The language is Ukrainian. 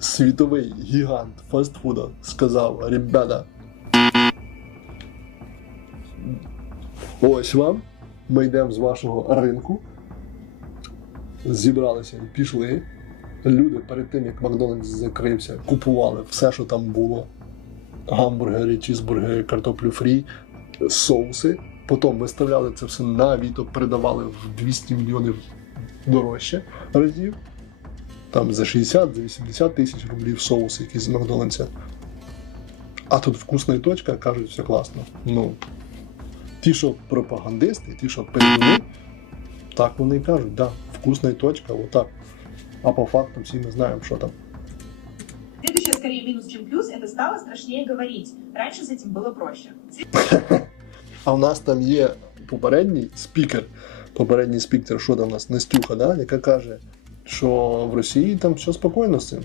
світовий гігант фастфуда сказав, ребята, ось вам, ми йдемо з вашого ринку, зібралися і пішли. Люди перед тим, як Макдональдс закрився, купували все, що там було: гамбургери, чізбургери, картоплю фрі, соуси. Потім виставляли це все на Авито, передавали в 200 мільйонів дорожче разів Там за 60, за 80 тисяч рублів соус, який з Макдональдса. А тут вкусна і точка, кажуть, все класно. Ну, ті, що пропагандисти, ті, що передали, так вони і кажуть, да, вкусна і точка, отак. А по факту всі ми знаємо, що там. Следующее скорее минус, чем плюс, это стало страшнее говорить. Раньше с этим было проще. А в нас там є попередній спікер, попередній спікер, що там у нас Настюха, да, яка каже, що в Росії там все спокійно з цим.